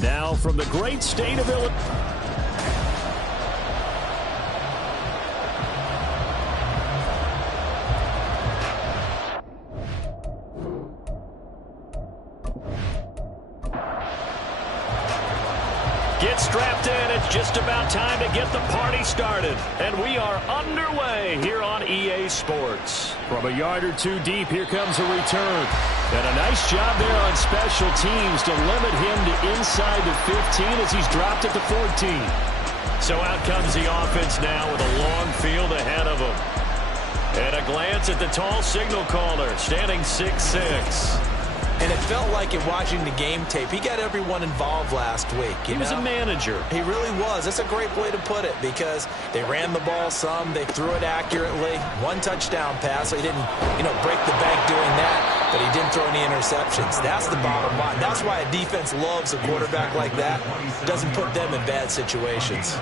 Now from the great state of Illinois. Get strapped in. It's just about time to get the party started. And we are underway here on EA Sports. From a yard or two deep, here comes a return. And a nice job there on special teams to limit him to inside the 15 as he's dropped at the 14. So out comes the offense now with a long field ahead of him. And a glance at the tall signal caller, standing 6'6". And it felt like in watching the game tape, he got everyone involved last week. He was a manager. He really was. That's a great way to put it because they ran the ball some. They threw it accurately. One touchdown pass. So he didn't, break the bank doing that, but he didn't throw any interceptions. That's the bottom line. That's why a defense loves a quarterback like that. Doesn't put them in bad situations.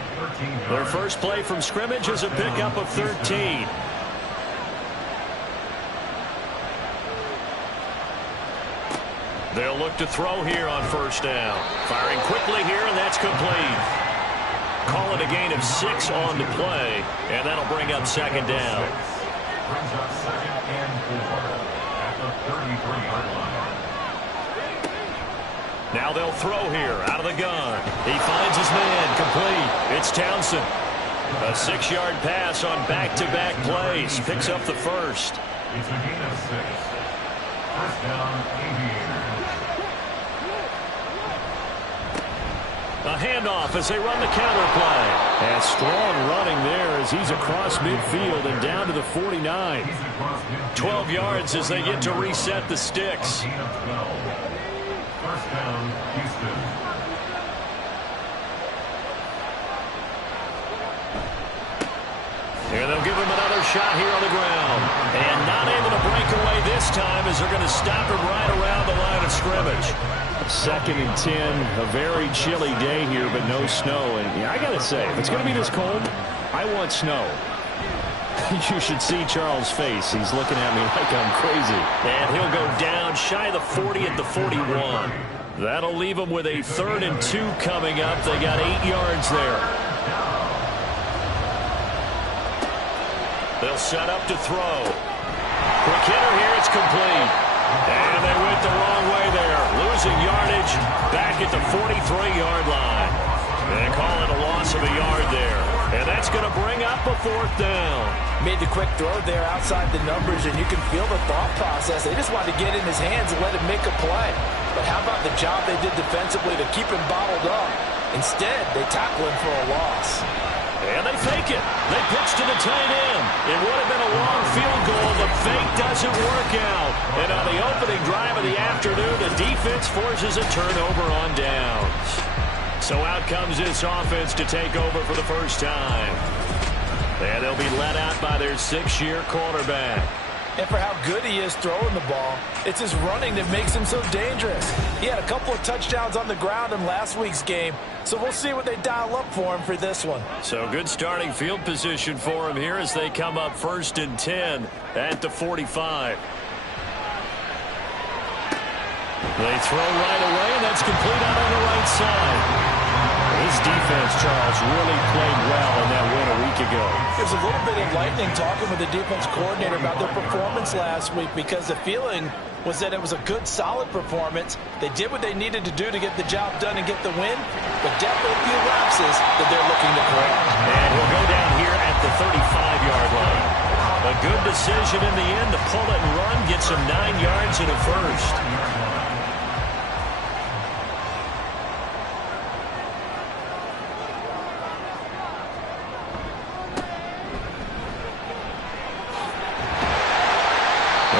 Their first play from scrimmage is a pickup of 13. They'll look to throw here on first down. Firing quickly here, and that's complete. Call it a gain of 6 on the play, and that'll bring up second down. Brings up 2nd and 4 at the 33-yard line. Now they'll throw here out of the gun. He finds his man, complete. It's Townsend. A 6-yard pass on back-to-back plays. Picks up the first. It's a gain of 6. First down, Aviators. A handoff as they run the counter play. And strong running there as he's across midfield and down to the 49. 12 yards as they get to reset the sticks. First down, Houston. And they'll give him another shot here on the ground. And not able to break away this time as they're going to stop him right around the line of scrimmage. 2nd and 10, a very chilly day here, but no snow. And I got to say, if it's going to be this cold, I want snow. You should see Charles' face. He's looking at me like I'm crazy. And he'll go down shy of the 40 at the 41. That'll leave him with a 3rd and 2 coming up. They got 8 yards there. They'll set up to throw. Quick hitter here, it's complete. And they went the wrong way there. Losing yardage back at the 43-yard line. They call it a loss of a yard there. And that's going to bring up a 4th down. Made the quick throw there outside the numbers, and you can feel the thought process. They just wanted to get in his hands and let him make a play. But how about the job they did defensively to keep him bottled up? Instead, they tackle him for a loss. And they fake it. They pitch to the tight end. It would have been a long field goal. The fake doesn't work out. And on the opening drive of the afternoon, the defense forces a turnover on downs. So out comes this offense to take over for the first time. And they'll be let out by their 6th-year quarterback. And for how good he is throwing the ball, it's his running that makes him so dangerous. He had a couple of touchdowns on the ground in last week's game, so we'll see what they dial up for him for this one. So good starting field position for him here as they come up 1st and 10 at the 45. They throw right away, and that's complete out on the right side. This defense, Charles, really played well in that win a week ago. There's a little bit of lightning talking with the defense coordinator about their performance last week because the feeling was that it was a good, solid performance. They did what they needed to do to get the job done and get the win, but definitely a few lapses that they're looking to correct. And he'll go down here at the 35-yard line. A good decision in the end to pull it and run, gets him 9 yards and a first.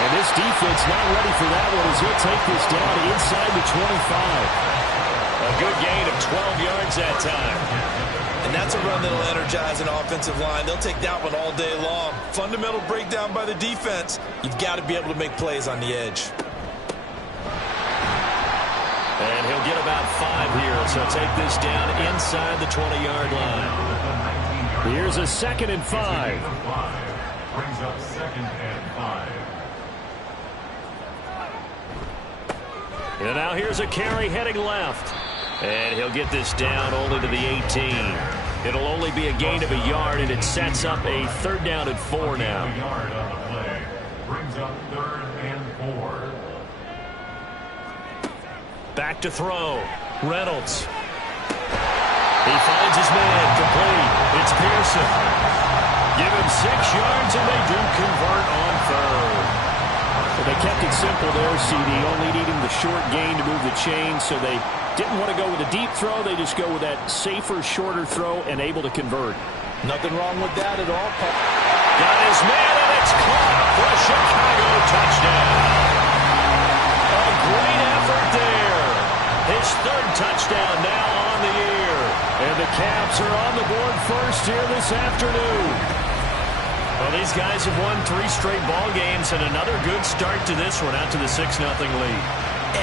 This defense not ready for that one as he'll take this down inside the 25. A good gain of 12 yards that time. And that's a run that'll energize an offensive line. They'll take that one all day long. Fundamental breakdown by the defense. You've got to be able to make plays on the edge. And he'll get about 5 here, so take this down inside the 20-yard line. Here's a 2nd and 5. Brings up 2nd and 5. And now here's a carry heading left. And he'll get this down only to the 18. It'll only be a gain of a yard, and it sets up a 3rd down and 4 now. A yard on the play. Brings up 3rd and 4. Back to throw. Reynolds. He finds his man, complete. It's Pearson. Give him 6 yards, and they do convert on 3rd. So they kept it simple there, CD, only needing the short gain to move the chain, so they didn't want to go with a deep throw. They just go with that safer, shorter throw and able to convert. Nothing wrong with that at all. Got his man, and it's caught for a Chicago touchdown. A great effort there. His 3rd touchdown now on the year. And the Caps are on the board first here this afternoon. Well, these guys have won 3 straight ball games, and another good start to this one, out to the 6-0 lead.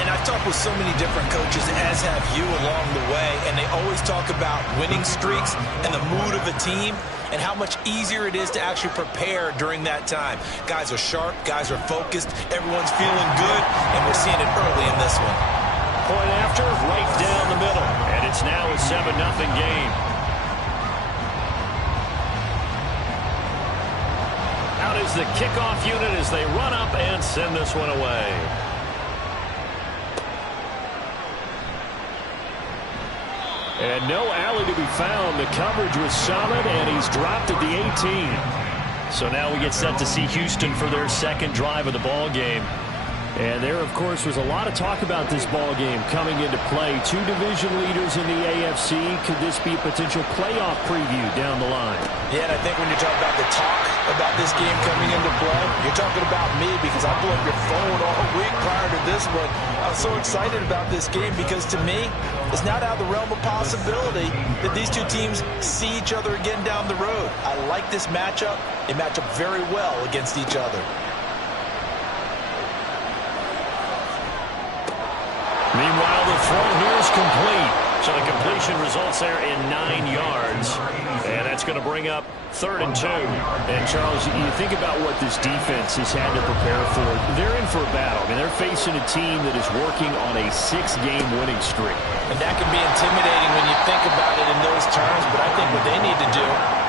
And I've talked with so many different coaches, as have you along the way, and they always talk about winning streaks and the mood of a team and how much easier it is to actually prepare during that time. Guys are sharp, guys are focused, everyone's feeling good, and we're seeing it early in this one. Point after, right down the middle, and it's now a 7-0 game. Out is the kickoff unit as they run up and send this one away. And no alley to be found. The coverage was solid, and he's dropped at the 18. So now we get set to see Houston for their 2nd drive of the ball game. And there, of course, was a lot of talk about this ball game coming into play. 2 division leaders in the AFC. Could this be a potential playoff preview down the line? Yeah, and I think when you talk about the talk about this game coming into play, you're talking about me, because I blew up your phone all week prior to this one. I was so excited about this game because, to me, it's not out of the realm of possibility that these 2 teams see each other again down the road. I like this matchup. They match up very well against each other. Meanwhile, the throw here is complete. So the completion results there in 9 yards. And that's going to bring up 3rd and 2. And, Charles, you think about what this defense has had to prepare for. They're in for a battle. I mean, they're facing a team that is working on a 6-game winning streak. And that can be intimidating when you think about it in those terms. But I think what they need to do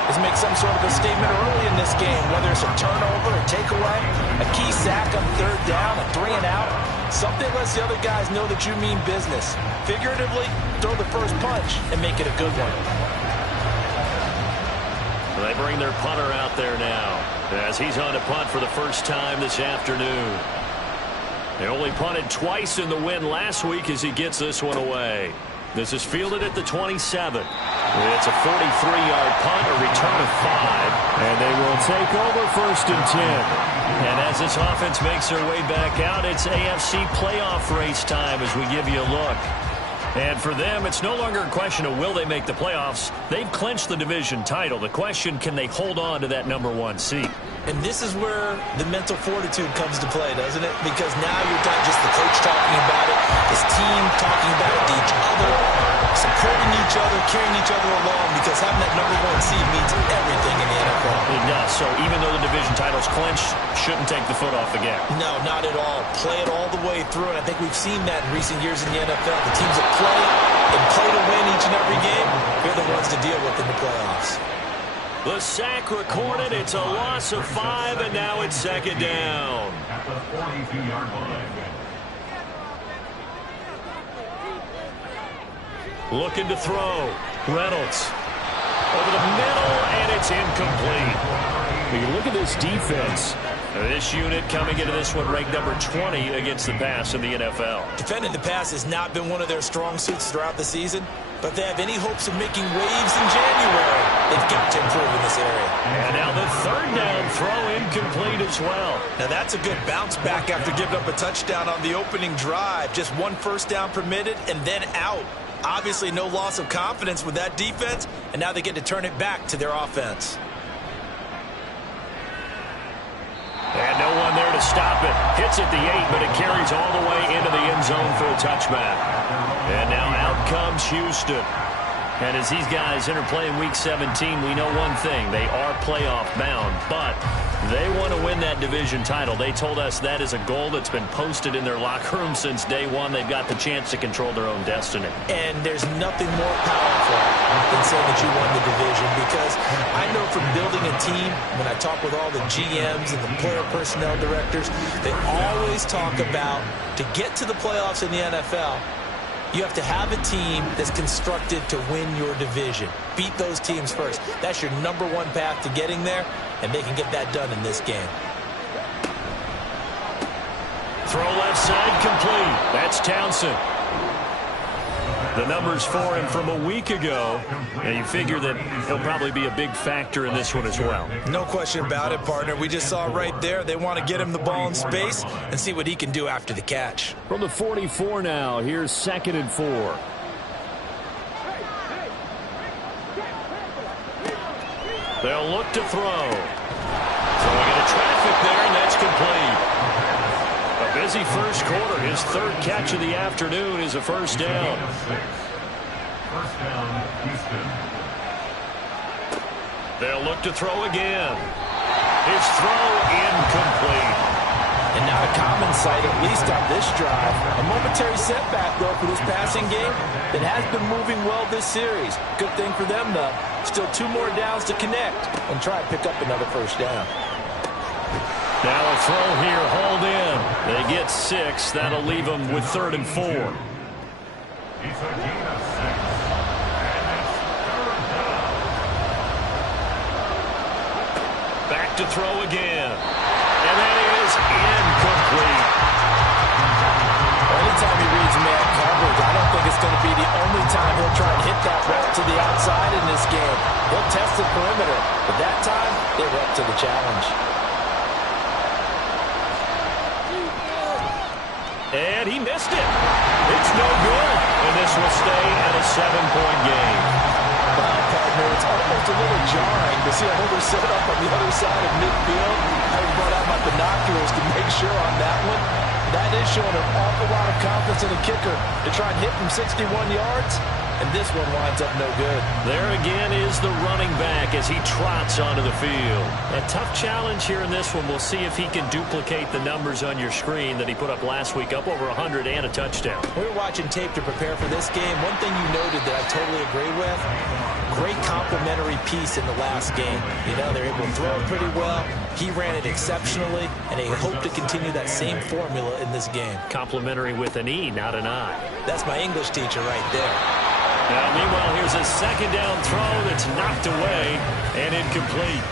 is make some sort of a statement early in this game, whether it's a turnover, a takeaway, a key sack on 3rd down, a 3 and out. Something lets the other guys know that you mean business. Figuratively, throw the first punch and make it a good one. They bring their punter out there now as he's on to punt for the first time this afternoon. They only punted twice in the win last week as he gets this one away. This is fielded at the 27. It's a 43-yard punt, a return of 5. And they will take over 1st and 10. And as this offense makes their way back out, it's AFC playoff race time as we give you a look. And for them, it's no longer a question of will they make the playoffs. They've clinched the division title. The question, can they hold on to that #1 seed? And this is where the mental fortitude comes to play, doesn't it? Because now you're not just the coach talking about it, this team talking about it to each other, supporting each other, carrying each other along, because having that #1 seed means everything in the NFL. It does. So even though the division title's clinched, shouldn't take the foot off the gas. No, not at all. Play it all the way through, and I think we've seen that in recent years in the NFL. The teams that play and play to win each and every game, they're the ones to deal with in the playoffs. The sack recorded. It's a loss of 5, and now it's 2nd down. At the 42-yard line. Looking to throw. Reynolds. Over the middle, and it's incomplete. When you look at this defense, this unit coming into this one ranked number 20 against the pass in the NFL. Defending the pass has not been one of their strong suits throughout the season, but if they have any hopes of making waves in January, they've got to improve in this area. And now the 3rd down throw incomplete as well. Now that's a good bounce back after giving up a touchdown on the opening drive. Just 1 first down permitted and then out. Obviously no loss of confidence with that defense, and now they get to turn it back to their offense. And no one there to stop it. Hits at the 8, but it carries all the way into the end zone for a touchback. And now out comes Houston. And as these guys interplay in Week 17, we know one thing. They are playoff bound, but They want to win that division title. They told us that is a goal that's been posted in their locker room since day one. They've got the chance to control their own destiny. And there's nothing more powerful than saying that you won the division, because I know from building a team, when I talk with all the GMs and the player personnel directors, they always talk about, to get to the playoffs in the NFL, you have to have a team that's constructed to win your division. Beat those teams first. That's your number one path to getting there, and they can get that done in this game. Throw left side complete. That's Townsend. The numbers for him from a week ago, and you figure that he'll probably be a big factor in this one as well. No question about it, partner. We just saw right there, they want to get him the ball in space and see what he can do after the catch. From the 44 now, here's 2nd and 4. They'll look to throw. Throwing into traffic there, and that's complete. A busy first quarter. His 3rd catch of the afternoon is a first down. First down, Houston. They'll look to throw again. His throw incomplete. And not a common sight, at least on this drive. A momentary setback, though, for this passing game that has been moving well this series. Good thing for them, though. Still 2 more downs to connect and try and pick up another first down. Now a throw here, hauled in. They get 6. That'll leave them with 3rd and 4. He's a gain of 6. And it's 3rd down. Back to throw again. And that is incomplete. Anytime he reads man coverage, I don't think it's going to be the only time he'll try and hit that route to the outside in this game. He'll test the perimeter, but that time, they were up to the challenge. And he missed it. It's no good. And this will stay at a 7-point game. Well, partner, it's almost a little jarring to see a holder set up on the other side of midfield. I brought out my binoculars to make sure on that one. That is showing an awful lot of confidence in the kicker to try and hit from 61 yards. And this one winds up no good. There again is the running back as he trots onto the field. A tough challenge here in this one. We'll see if he can duplicate the numbers on your screen that he put up last week, up over 100 and a touchdown. We were watching tape to prepare for this game. One thing you noted that I totally agree with, great complementary piece in the last game. You know, they're able to throw it pretty well. He ran it exceptionally, and they hope to continue that same formula in this game. Complimentary with an E, not an I. That's my English teacher right there. Now, meanwhile, here's a 2nd down throw that's knocked away and incomplete.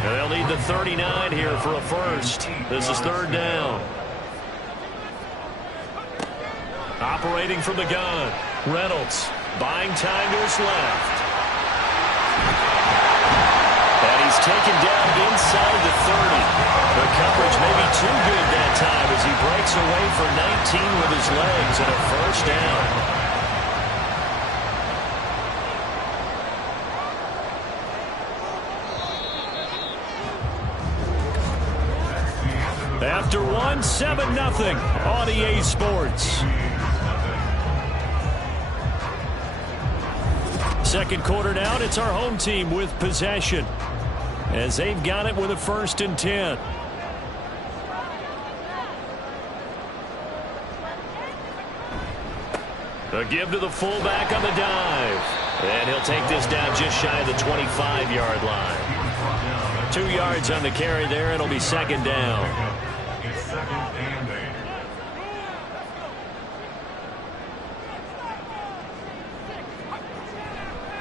And they'll need the 39 here for a first. This is 3rd down. Operating from the gun, Reynolds buying time to his left. And he's taken down inside the 30. The coverage may be too good that time as he breaks away for 19 with his legs and a first down. After one, 7-0 on EA Sports. 2nd quarter now, and it's our home team with possession as they've got it with a 1st and 10. A give to the fullback on the dive. And he'll take this down just shy of the 25-yard line. 2 yards on the carry there. It'll be 2nd down. It's 2nd and 8.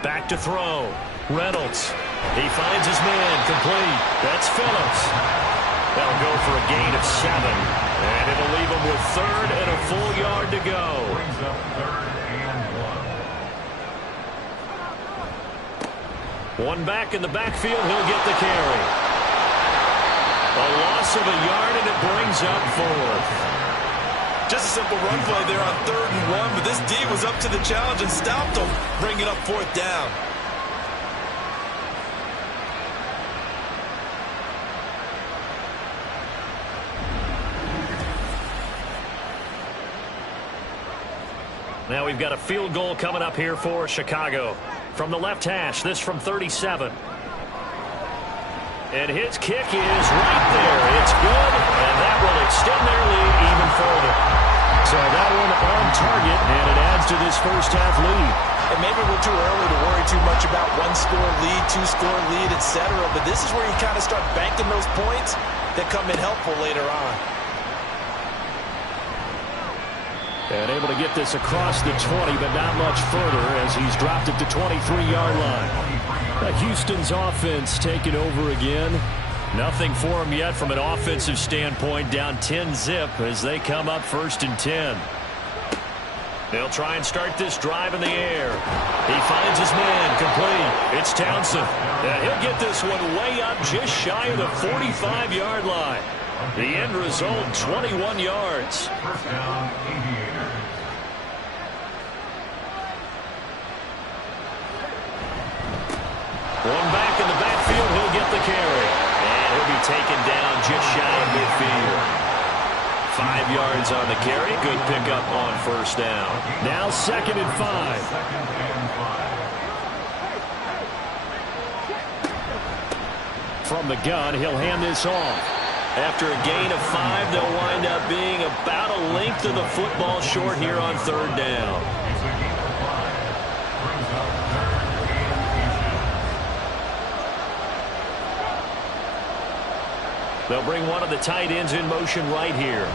Back to throw. Reynolds. He finds his man. Complete. That's Phillips. That'll go for a gain of 7. And it'll leave him with 3rd and a full yard to go. Brings up 3rd and 1. One back in the backfield. He'll get the carry. A loss of a yard, and it brings up 4th. Just a simple run play there on 3rd and 1, but this D was up to the challenge and stopped him, bringing up 4th down. Now we've got a field goal coming up here for Chicago. From the left hash, this from 37. And his kick is right there. It's good, and that will extend their lead even further. So that one on target, and it adds to this first half lead. And maybe we're too early to worry too much about one-score lead, two-score lead, etc. But this is where you kind of start banking those points that come in helpful later on. And able to get this across the 20, but not much further as he's dropped it to 23-yard line. Houston's offense taking over again. Nothing for him yet from an offensive standpoint. Down 10-zip as they come up 1st and 10. They'll try and start this drive in the air. He finds his man complete. It's Townsend. And he'll get this one way up just shy of the 45-yard line. The end result, 21 yards. First down, Aviators. One back in the backfield, he'll get the carry. And he'll be taken down just shy of midfield. 5 yards on the carry. Good pickup on 1st down. Now 2nd and 5. From the gun, he'll hand this off. After a gain of 5, they'll wind up being about a length of the football short here on 3rd down. They'll bring one of the tight ends in motion right here.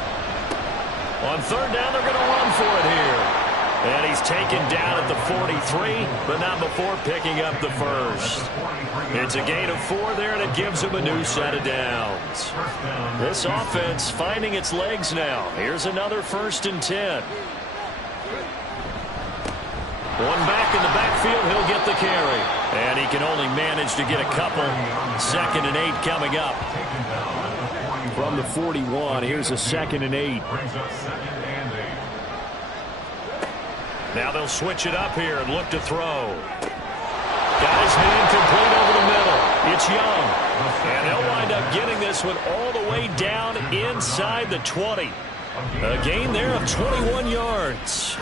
On 3rd down, they're going to run for it here. And he's taken down at the 43, but not before picking up the first. It's a gain of 4 there, and it gives him a new set of downs. This offense finding its legs now. Here's another 1st and 10. One back in the backfield, he'll get the carry. And he can only manage to get a couple. 2nd and 8 coming up. From the 41, here's a 2nd and 8. Now they'll switch it up here and look to throw. Got his hand complete over the middle. It's Young. And he'll wind up getting this one all the way down inside the 20. A gain there of 21 yards.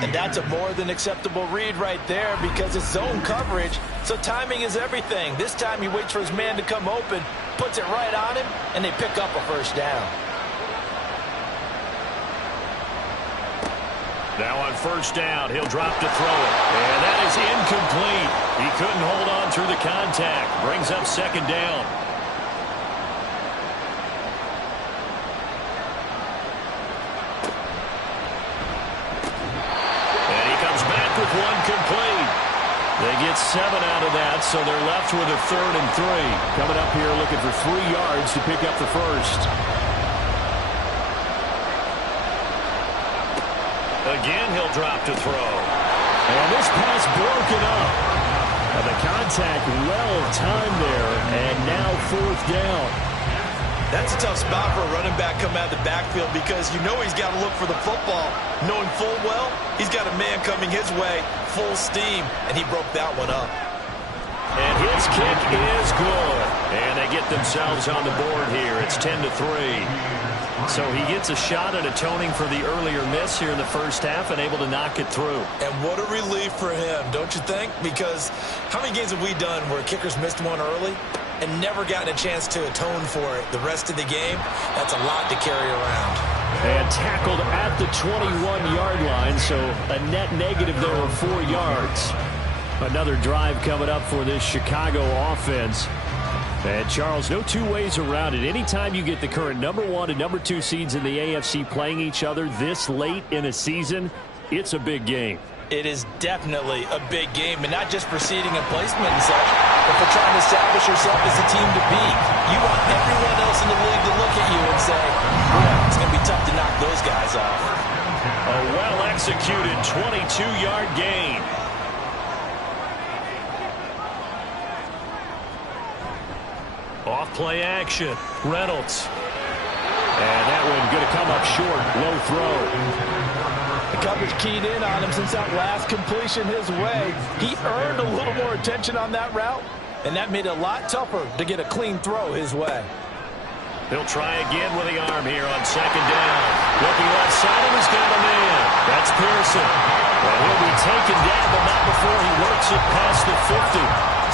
And that's a more than acceptable read right there because it's zone coverage, so timing is everything. This time he waits for his man to come open, puts it right on him, and they pick up a 1st down. Now on 1st down, he'll drop to throw it. And that is incomplete. He couldn't hold on through the contact. Brings up 2nd down. With one complete. They get 7 out of that, so they're left with a 3rd and 3. Coming up here looking for 3 yards to pick up the first. Again, he'll drop to throw. And this pass broken up. And the contact well timed there, and now 4th down. That's a tough spot for a running back coming out of the backfield because you know he's got to look for the football, knowing full well he's got a man coming his way, full steam, and he broke that one up. And his kick is good. And they get themselves on the board here. It's 10-3. So he gets a shot at atoning for the earlier miss here in the first half and able to knock it through. And what a relief for him, don't you think? Because how many games have we done where kickers missed one early and never gotten a chance to atone for it the rest of the game? That's a lot to carry around. And tackled at the 21-yard line, so a net negative there of 4 yards. Another drive coming up for this Chicago offense. And, Charles, no two ways around it. Anytime you get the current #1 and #2 seeds in the AFC playing each other this late in a season, it's a big game. It is definitely a big game, and not just for seeding and placement and such, but for trying to establish yourself as a team to beat. You want everyone else in the league to look at you and say, well, it's going to be tough to knock those guys off. A well-executed 22-yard gain. Off play action. Reynolds. And that one going to come up short. Low throw. The coverage keyed in on him since that last completion his way. He earned a little more attention on that route, and that made it a lot tougher to get a clean throw his way. He'll try again with the arm here on 2nd down. Looking left side, and he's got a man. That's Pearson. Well, he'll be taken down, but not before he works it past the 50.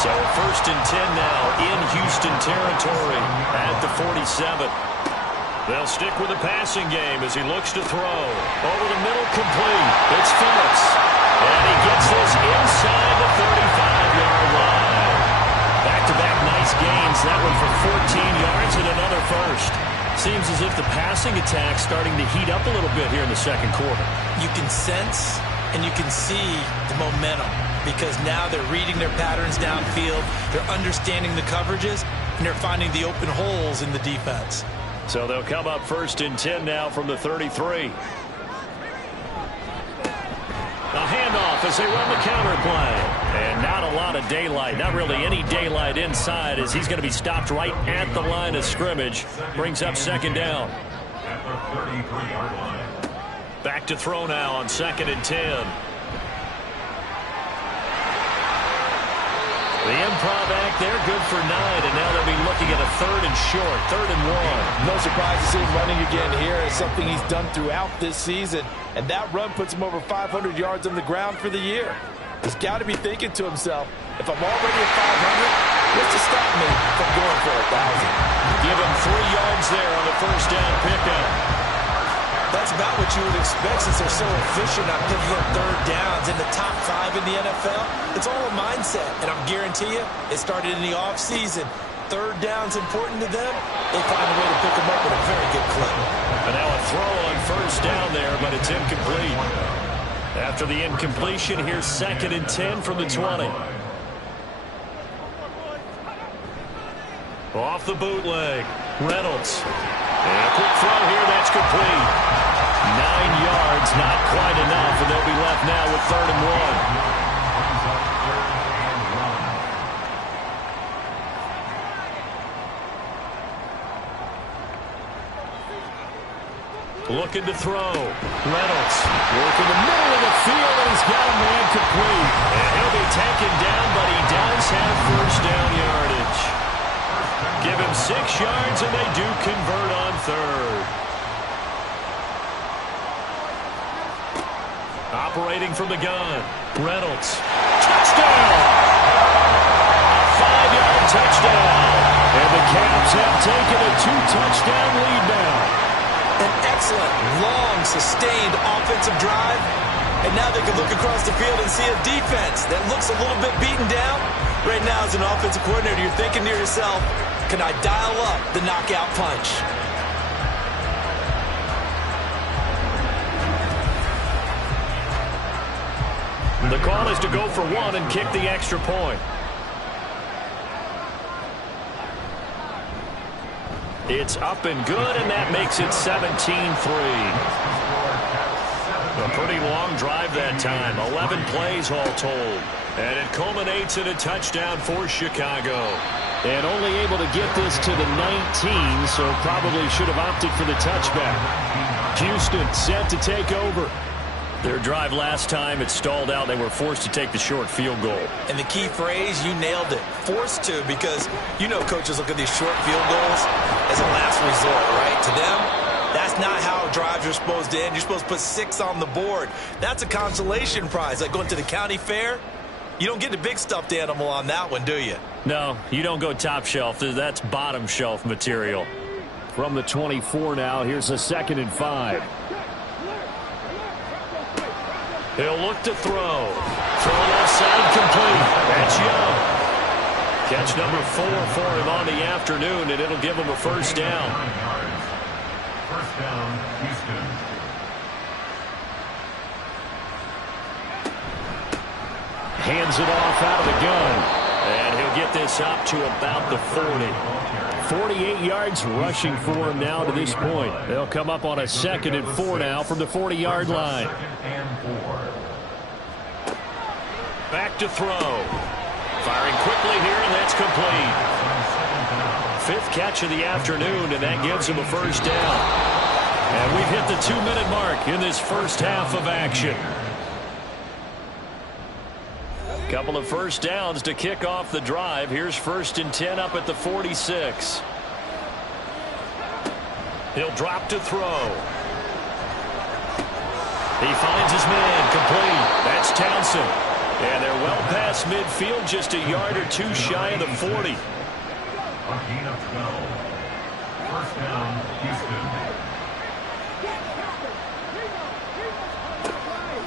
So first and 10 now in Houston territory at the 47. They'll stick with the passing game as he looks to throw. Over the middle, complete. It's Phillips. And he gets this inside the 35-yard line. Back-to-back nice gains. That one for 14 yards and another first. Seems as if the passing attack's starting to heat up a little bit here in the second quarter. You can sense and you can see the momentum because now they're reading their patterns downfield, they're understanding the coverages, and they're finding the open holes in the defense. So they'll come up first and 10 now from the 33. A handoff as they run the counter play. And not a lot of daylight. Not really any daylight inside as he's going to be stopped right at the line of scrimmage. Brings up second down. At the 33-yard line. Back to throw now on second and 10. The improv act there, good for 9, and now they'll be looking at a third and short, 3rd and 1. No surprise to see him running again here. It's something he's done throughout this season, and that run puts him over 500 yards on the ground for the year. He's got to be thinking to himself, if I'm already at 500, what's to stop me from going for 1,000? Give him 3 yards there on the first down pickup. That's about what you would expect since they're so efficient on picking up third downs in the top 5 in the NFL. It's all a mindset, and I'm guarantee you, it started in the offseason. Third down's important to them. They find a way to pick them up with a very good clip. And now a throw on first down there, but it's incomplete. After the incompletion, here's second and 10 from the 20. Off the bootleg, Reynolds. And a quick throw here, that's complete. 9 yards, not quite enough, and they'll be left now with 3rd and 1. Looking to throw. Reynolds working the middle of the field, and he's got a man complete. And he'll be taken down, but he does have first down yardage. Give him 6 yards, and they do convert on 3rd. Operating from the gun, Reynolds. Touchdown! A 5-yard touchdown. And the Caps have taken a 2-touchdown lead now. An excellent, long, sustained offensive drive. And now they can look across the field and see a defense that looks a little bit beaten down. Right now, as an offensive coordinator, you're thinking to yourself, can I dial up the knockout punch? The call is to go for 1 and kick the extra point. It's up and good, and that makes it 17-3. A pretty long drive that time. 11 plays all told. And it culminates in a touchdown for Chicago. And only able to get this to the 19, so probably should have opted for the touchback. Houston set to take over. Their drive last time, it stalled out. They were forced to take the short field goal. And the key phrase, you nailed it. Forced to, because you know coaches look at these short field goals as a last resort, right? To them, that's not how drives are supposed to end. You're supposed to put 6 on the board. That's a consolation prize. Like going to the county fair, you don't get the big stuffed animal on that one, do you? No, you don't go top shelf. That's bottom shelf material. From the 24 now, here's a 2nd and 5. He'll look to throw. Throw left side complete. That's Young. Catch number 4 for him on the afternoon, and it'll give him a first down. First down, Houston. Hands it off out of the gun. And he'll get this up to about the 40. 48 yards rushing for him now to this point. They'll come up on a 2nd and 4 now from the 40-yard line. Back to throw. Firing quickly here, and that's complete. 5th catch of the afternoon, and that gives him a first down. And we've hit the 2-minute mark in this first half of action. Couple of first downs to kick off the drive. Here's 1st and 10 up at the 46. He'll drop to throw. He finds his man complete. That's Townsend. And they're well past midfield, just a yard or two shy of the 40. A gain of 12. First down, Houston.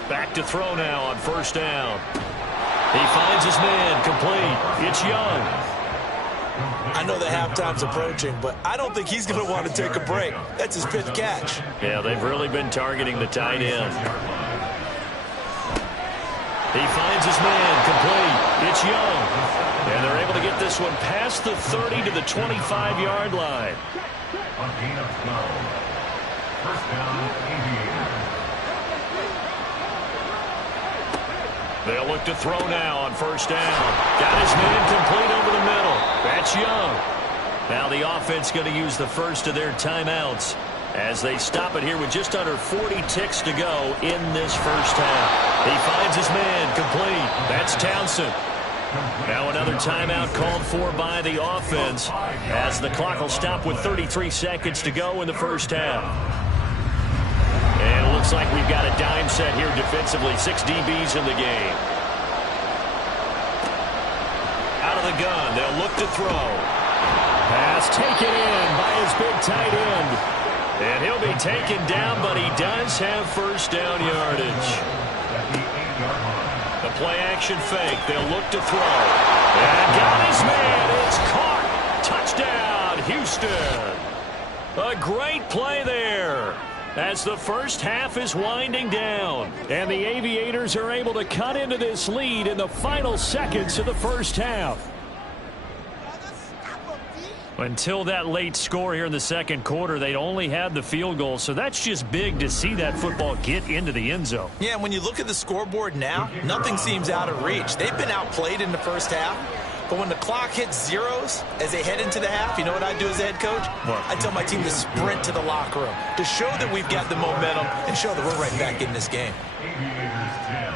Back to throw now on first down. He finds his man, complete. It's Young. I know the halftime's approaching, but I don't think he's going to want to take a break. That's his 5th catch. Yeah, they've really been targeting the tight end. He finds his man, complete. It's Young. And they're able to get this one past the 30 to the 25-yard line. A gain of 12. First down, Aviators. They'll look to throw now on first down. Got his man complete over the middle. That's Young. Now the offense going to use the first of their timeouts as they stop it here with just under 40 ticks to go in this first half. He finds his man complete. That's Townsend. Now another timeout called for by the offense as the clock will stop with 33 seconds to go in the first half. And it looks like we've got a dime set here defensively. 6 DBs in the game. Out of the gun, they'll look to throw. Pass taken in by his big tight end. And he'll be taken down, but he does have first down yardage. The play action fake. They'll look to throw. And got his man. It's caught. Touchdown, Houston. A great play there as the first half is winding down. And the Aviators are able to cut into this lead in the final seconds of the first half. Until that late score here in the second quarter, they'd only had the field goal, so that's just big to see that football get into the end zone. Yeah, and when you look at the scoreboard now, nothing seems out of reach. They've been outplayed in the first half, but when the clock hits zeros as they head into the half, you know what I do as a head coach? What? I tell my team to sprint to the locker room to show that we've got the momentum and show that we're right back in this game. Aviators 10.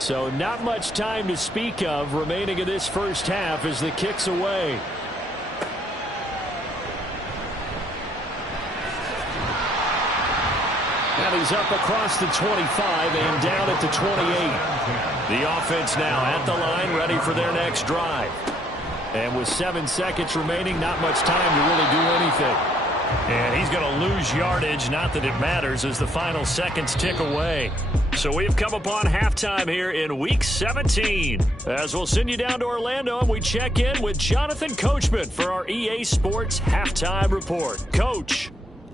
So not much time to speak of remaining in this first half as the kick's away. And he's up across the 25 and down at the 28. The offense now at the line, ready for their next drive. And with 7 seconds remaining, not much time to really do anything. And he's going to lose yardage, not that it matters, as the final seconds tick away. So we've come upon halftime here in Week 17. As we'll send you down to Orlando, and we check in with Jonathan Coachman for our EA Sports Halftime Report. Coach.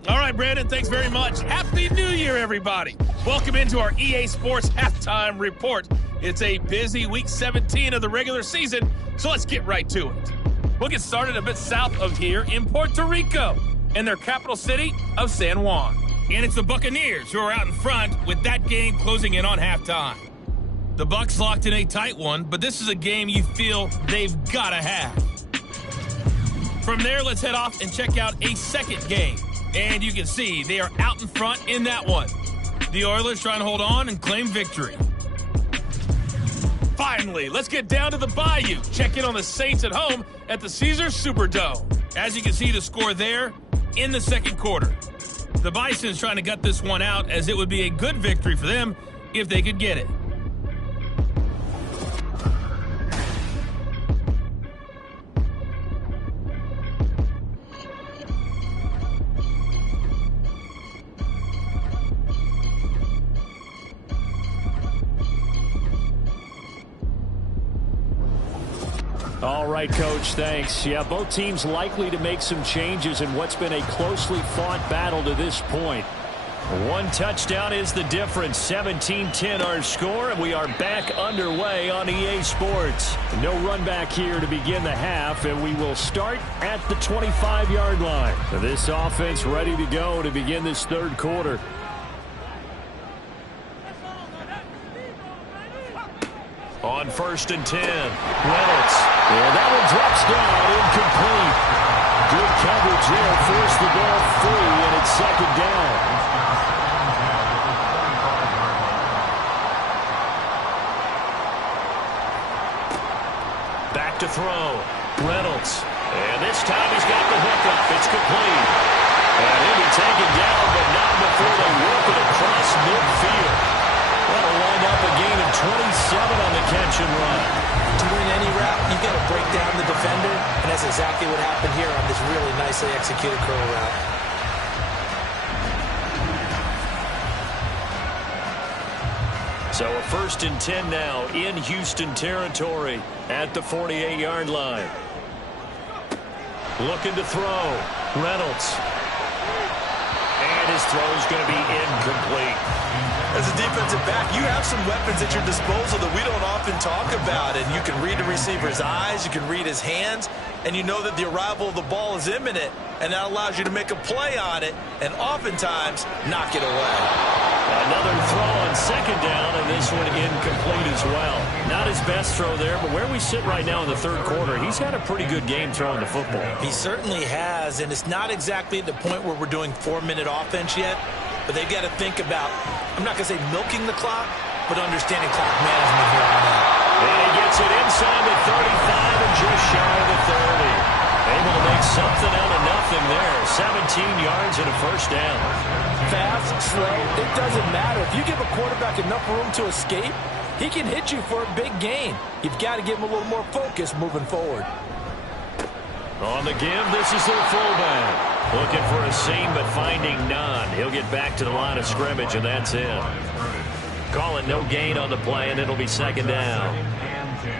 All right, Brandon, thanks very much. Happy New Year, everybody. Welcome into our EA Sports Halftime Report. It's a busy Week 17 of the regular season, so let's get right to it. We'll get started a bit south of here in Puerto Rico, in their capital city of San Juan. And it's the Buccaneers who are out in front with that game closing in on halftime. The Bucs locked in a tight one, but this is a game you feel they've got to have. From there, let's head off and check out a second game. And you can see they are out in front in that one. The Oilers trying to hold on and claim victory. Finally, let's get down to the Bayou. Check in on the Saints at home at the Caesars Superdome. As you can see, the score there in the second quarter. The Bison's trying to gut this one out, as it would be a good victory for them if they could get it. All right, Coach, thanks. Yeah, both teams likely to make some changes in what's been a closely fought battle to this point. One touchdown is the difference. 17-10 our score, and we are back underway on EA Sports. No run back here to begin the half, and we will start at the 25-yard line. This offense ready to go to begin this third quarter. On 1st and 10, Reynolds. And that one drops down, incomplete. Good coverage there, forced the ball free, and it's second down. Back to throw, Reynolds. And this time he's got the hookup. It's complete. And he'll be taken down, but not before they work it across across midfield. That'll wind up a gain of 27 on the catch and run. Doing any route, you've got to break down the defender, and that's exactly what happened here on this really nicely executed curl route. So a 1st and 10 now in Houston territory at the 48-yard line. Looking to throw. Reynolds. And his throw is going to be incomplete. As a defensive back, you have some weapons at your disposal that we don't often talk about. And you can read the receiver's eyes, you can read his hands, and you know that the arrival of the ball is imminent. And that allows you to make a play on it and oftentimes knock it away. Another throw on 2nd down, and this one incomplete as well. Not his best throw there, but where we sit right now in the 3rd quarter, he's had a pretty good game throwing the football. He certainly has, and it's not exactly at the point where we're doing 4-minute offense yet, but they've got to think about, I'm not going to say milking the clock, but understanding clock management here on out. And he gets it inside the 35 and just shy of the 30. Able to make something out of nothing there. 17 yards and a 1st down. Fast, slow, it doesn't matter. If you give a quarterback enough room to escape, he can hit you for a big gain. You've got to give him a little more focus moving forward. On the give, this is their fullback. Looking for a seam, but finding none. He'll get back to the line of scrimmage, and that's it. Call it no gain on the play, and it'll be 2nd down. And 10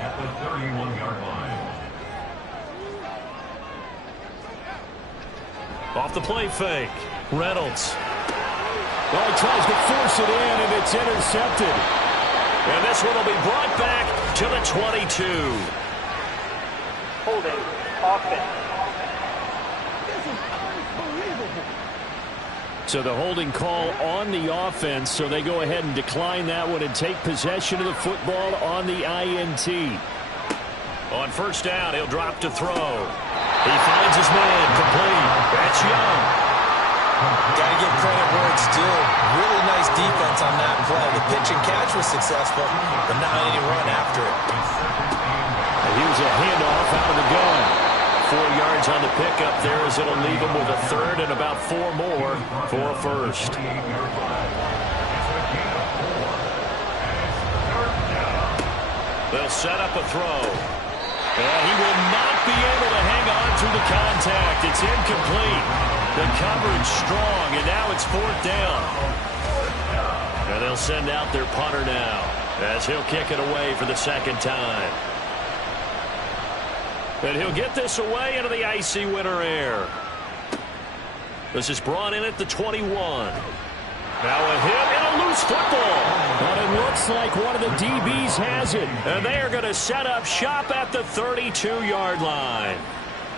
at the 31-yard line. Off the play fake. Reynolds. Well, he tries to force it in, and it's intercepted. And this one will be brought back to the 22. Holding. Offense. So the holding call on the offense, so they go ahead and decline that one and take possession of the football on the INT. On 1st down, he'll drop to throw. He finds his man, complete. That's Young. Got to give credit where it's due. Really nice defense on that play. The pitch and catch was successful, but not any run after it. And here's a handoff out of the gun. 4 yards on the pickup there as it'll leave him with a 3rd and about 4 more for a 1st. They'll set up a throw. And he will not be able to hang on through the contact. It's incomplete. The coverage strong, and now it's 4th down. And they'll send out their punter now as he'll kick it away for the 2nd time. And he'll get this away into the icy winter air. This is brought in at the 21. Now a hit and a loose football. But it looks like one of the DBs has it. And they are going to set up shop at the 32-yard line.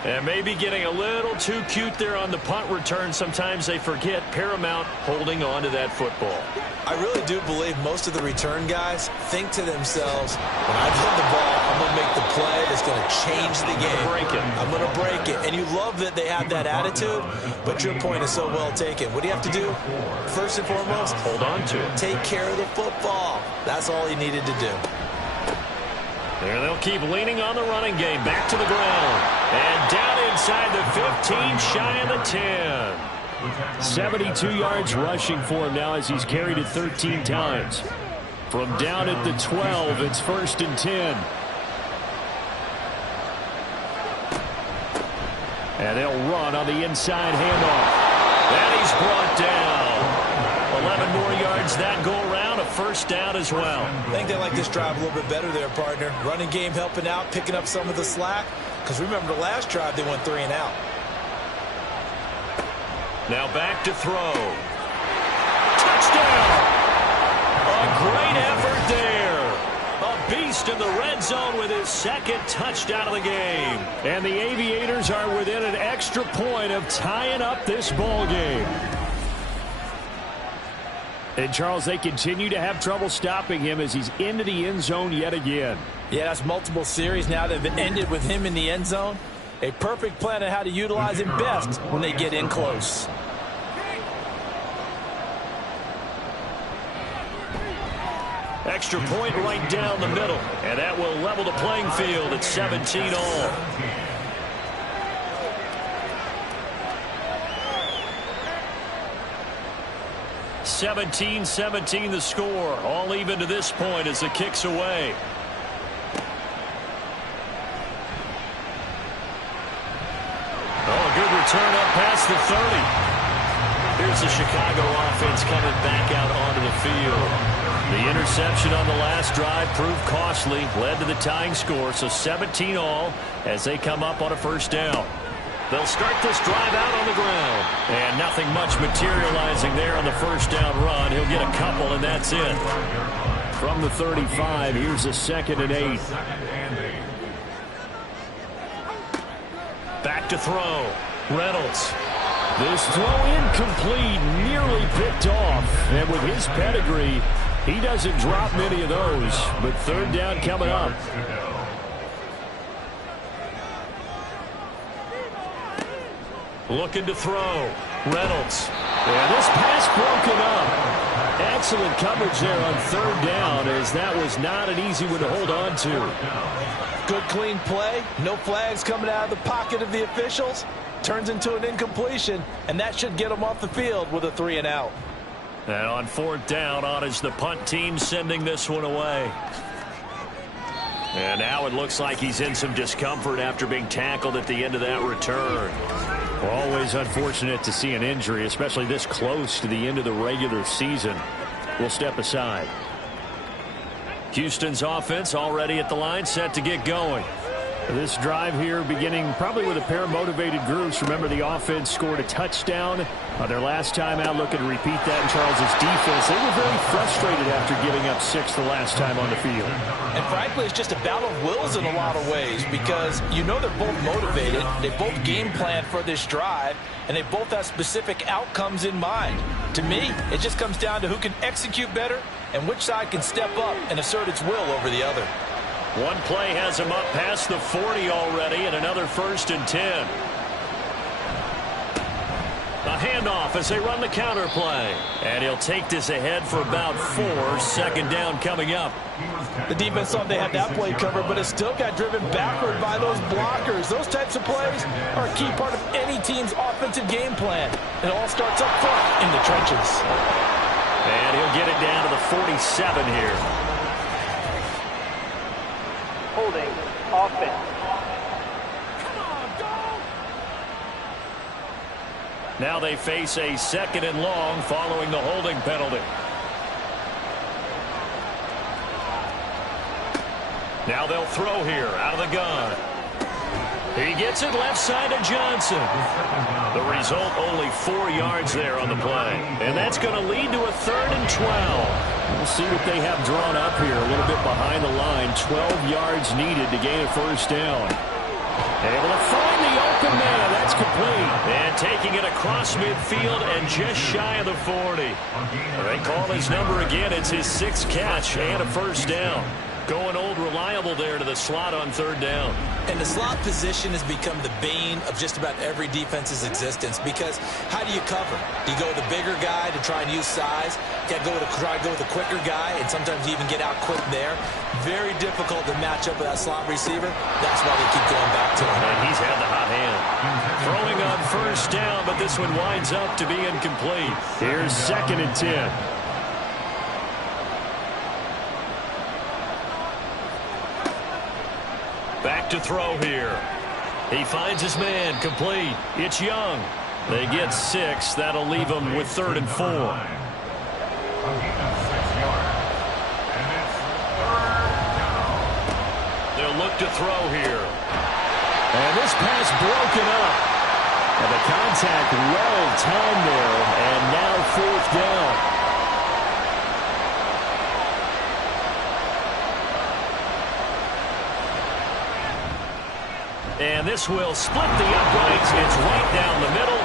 And maybe getting a little too cute there on the punt return. Sometimes they forget paramount holding on to that football. I really do believe most of the return guys think to themselves, when I get the ball, I'm going to make the play that's going to change the game. I'm going to break it. And you love that they have that attitude, but your point is so well taken. What do you have to do? First and foremost, hold on to it. Take care of the football. That's all you needed to do. There they'll keep leaning on the running game. Back to the ground. And down inside the 15, shy of the 10. 72 yards rushing for him now as he's carried it 13 times. From down at the 12, it's 1st and 10. And they'll run on the inside handoff. And he's brought down. 11 more yards that go around, a 1st down as well. I think they like this drive a little bit better there, partner. Running game helping out, picking up some of the slack. Because remember the last drive, they went 3 and out. Now back to throw. Touchdown! A great effort there. A beast in the red zone with his 2nd touchdown of the game. And the Aviators are within an extra point of tying up this ball game. And, Charles, they continue to have trouble stopping him as he's into the end zone yet again. Yeah, that's multiple series now that have ended with him in the end zone. A perfect plan on how to utilize him best when they get in close. Extra point right down the middle. And that will level the playing field at 17 all. 17-17 the score. All even to this point as the kick's away. Oh, a good return up past the 30. Here's the Chicago offense coming back out onto the field. The interception on the last drive proved costly, led to the tying score, so 17 all as they come up on a first down. They'll start this drive out on the ground. And nothing much materializing there on the first down run. He'll get a couple, and that's it. From the 35, here's a 2nd and 8. Back to throw. Reynolds. This throw incomplete, nearly picked off. And with his pedigree, he doesn't drop many of those. But third down coming up. Looking to throw. Reynolds. And this pass broken up. Excellent coverage there on third down, as that was not an easy one to hold on to. Good clean play. No flags coming out of the pocket of the officials. Turns into an incompletion, and that should get him off the field with a 3 and out. And on fourth down, on is the punt team sending this one away. And now it looks like he's in some discomfort after being tackled at the end of that return. Always unfortunate to see an injury, especially this close to the end of the regular season. We'll step aside. Houston's offense already at the line, set to get going. This drive here beginning probably with a pair of motivated groups. Remember, the offense scored a touchdown on their last time out. Looking to repeat that in Charles's defense. They were very frustrated after giving up 6 the last time on the field. And frankly, it's just a battle of wills in a lot of ways, because you know they're both motivated. They both game plan for this drive, and they both have specific outcomes in mind. To me, it just comes down to who can execute better and which side can step up and assert its will over the other. One play has him up past the 40 already, and another 1st and 10. A handoff as they run the counter play. And he'll take this ahead for about 4. 2nd down coming up. The defense thought they had that play covered, but it still got driven backward by those blockers. Those types of plays are a key part of any team's offensive game plan. It all starts up front in the trenches. And he'll get it down to the 47 here. Holding offense. Now they face a 2nd and long following the holding penalty. Now they'll throw here out of the gun. He gets it left side to Johnson. The result, only 4 yards there on the play. And that's going to lead to a 3rd and 12. We'll see what they have drawn up here. A little bit behind the line. 12 yards needed to gain a 1st down. Able to find the open man. That's complete. And taking it across midfield and just shy of the 40. They call his number again. It's his 6th catch and a 1st down. Going old reliable there to the slot on 3rd down. And the slot position has become the bane of just about every defense's existence, because how do you cover? Do you go with the bigger guy to try and use size? You got to try to go with the quicker guy, and sometimes you even get out quick there. Very difficult to match up with that slot receiver. That's why they keep going back to him. And he's had the hot hand. Throwing on 1st down, but this one winds up to be incomplete. Here's 2nd and 10. Back to throw here. He finds his man, complete. It's Young. They get 6. That'll leave them with 3rd and 4. They'll look to throw here. And this pass broken up. And the contact well timed there. And now 4th down. And this will split the uprights. It's right down the middle.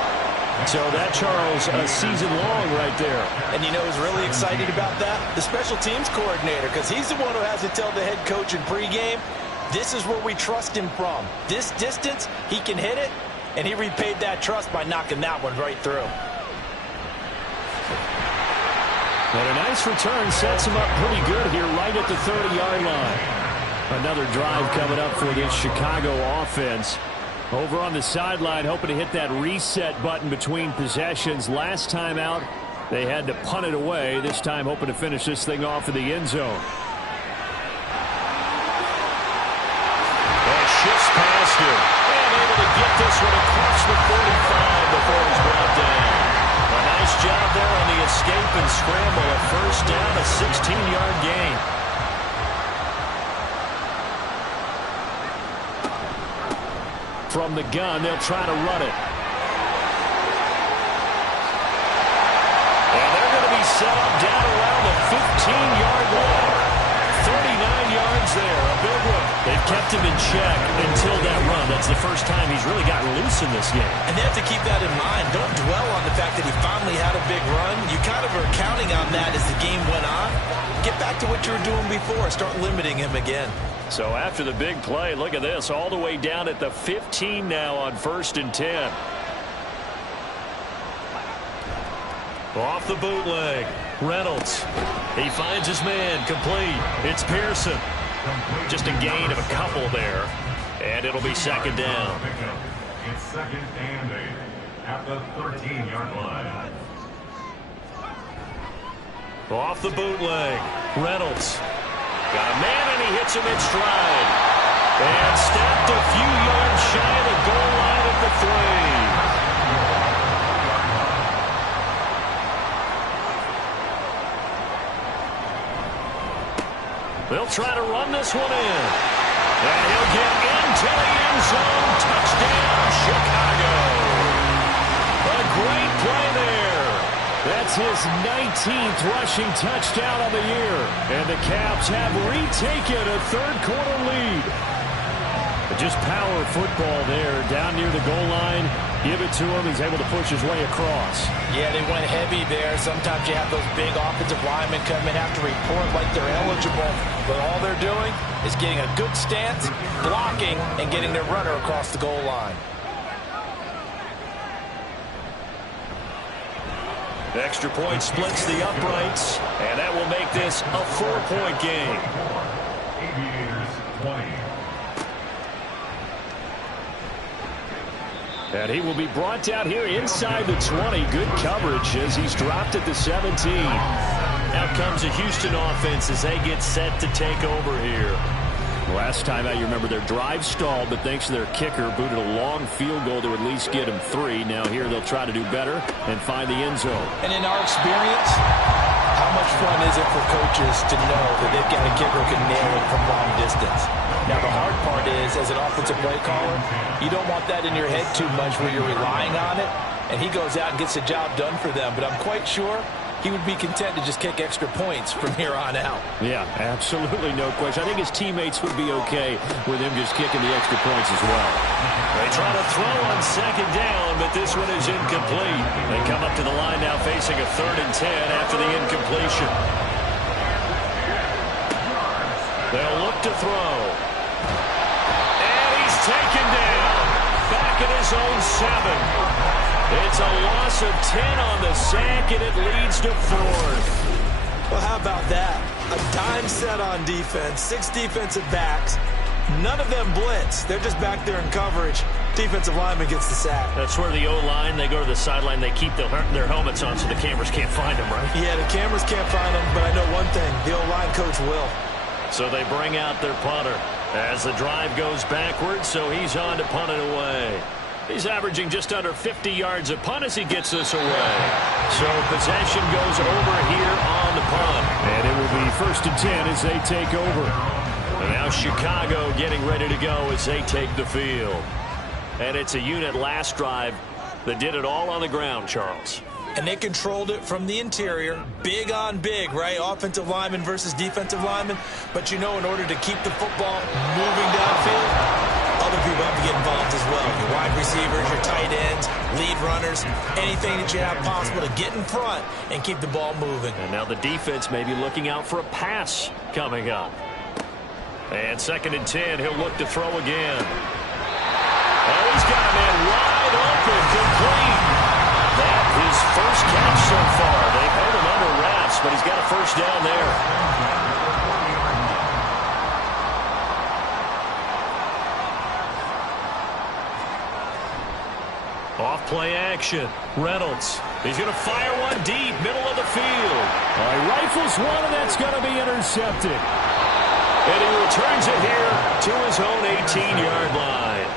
So that, Charles, a season long right there. And you know who's really excited about that? The special teams coordinator, because he's the one who has to tell the head coach in pregame, this is where we trust him from. This distance, he can hit it, and he repaid that trust by knocking that one right through. But a nice return sets him up pretty good here right at the 30-yard line. Another drive coming up for this Chicago offense. Over on the sideline, hoping to hit that reset button between possessions. Last time out, They had to punt it away, this time hoping to finish this thing off in the end zone. Shifts past him. And able to get this one across the 45 before he's brought down. A nice job there on the escape and scramble. A first down, a 16-yard gain. From the gun, they'll try to run it. And they're going to be set up down around the 15-yard line. 39 yards there, a big one. They've kept him in check until that run. That's the first time he's really gotten loose in this game. And they have to keep that in mind. Don't dwell on the fact that he finally had a big run. You kind of are counting on that as the game went on. Get back to what you were doing before. Start limiting him again. So after the big play, look at this, all the way down at the 15 now on 1st and 10. Off the bootleg, Reynolds. He finds his man, complete. It's Pearson. Just a gain of a couple there, and it'll be 2nd down. It's 2nd and 8 at the 13-yard line. Off the bootleg, Reynolds. Got a man, and he hits him in stride. And stepped a few yards shy of the goal line at the 3. They'll try to run this one in. And he'll get into the end zone. Touchdown, Chicago. A great play there. That's his 19th rushing touchdown of the year. And the Caps have retaken a third-quarter lead. But just power football there down near the goal line. Give it to him. He's able to push his way across. Yeah, they went heavy there. Sometimes you have those big offensive linemen come in, have to report like they're eligible. But all they're doing is getting a good stance, blocking, and getting their runner across the goal line. The extra point splits the uprights, and that will make this a 4-point game. Aviators 20. And he will be brought down here inside the 20. Good coverage as he's dropped at the 17. Out comes a Houston offense as they get set to take over here. Last time out, you remember their drive stalled, but thanks to their kicker, booted a long field goal to at least get him 3. Now here they'll try to do better and find the end zone. And in our experience, how much fun is it for coaches to know that they've got a kicker who can nail it from long distance? Now, the hard part is, as an offensive play caller, you don't want that in your head too much where you're relying on it, and he goes out and gets the job done for them. But I'm quite sure he would be content to just kick extra points from here on out. Yeah, absolutely no question. I think his teammates would be okay with him just kicking the extra points as well. They try to throw on 2nd down, but this one is incomplete. They come up to the line now facing a 3rd and 10 after the incompletion. They'll look to throw. And he's taken down. Back at his own 7. It's a loss of 10 on the sack, and it leads to 4th. Well, how about that? A dime set on defense, 6 defensive backs. None of them blitz. They're just back there in coverage. Defensive lineman gets the sack. That's where the O-line, they go to the sideline, they keep their helmets on so the cameras can't find them, right? Yeah, the cameras can't find them, but I know one thing. The O-line coach will. So they bring out their punter as the drive goes backwards, so he's on to punt it away. He's averaging just under 50 yards a punt as he gets this away. So possession goes over here on the punt. And it will be 1st and 10 as they take over. And now Chicago getting ready to go as they take the field. And it's a unit last drive that did it all on the ground, Charles. And they controlled it from the interior. Big on big, right? Offensive lineman versus defensive lineman. But you know, in order to keep the football moving downfield, other people have to get involved as well. Your wide receivers, your tight ends, lead runners, anything that you have possible to get in front and keep the ball moving. And now the defense may be looking out for a pass coming up. And 2nd and 10, he'll look to throw again. Oh, he's got a man wide open, complete. That's his first catch so far. They've held him under wraps, but he's got a first down there. Off Play action. Reynolds. He's going to fire one deep, middle of the field. He rifles one, and that's going to be intercepted. And he returns it here to his own 18-yard line.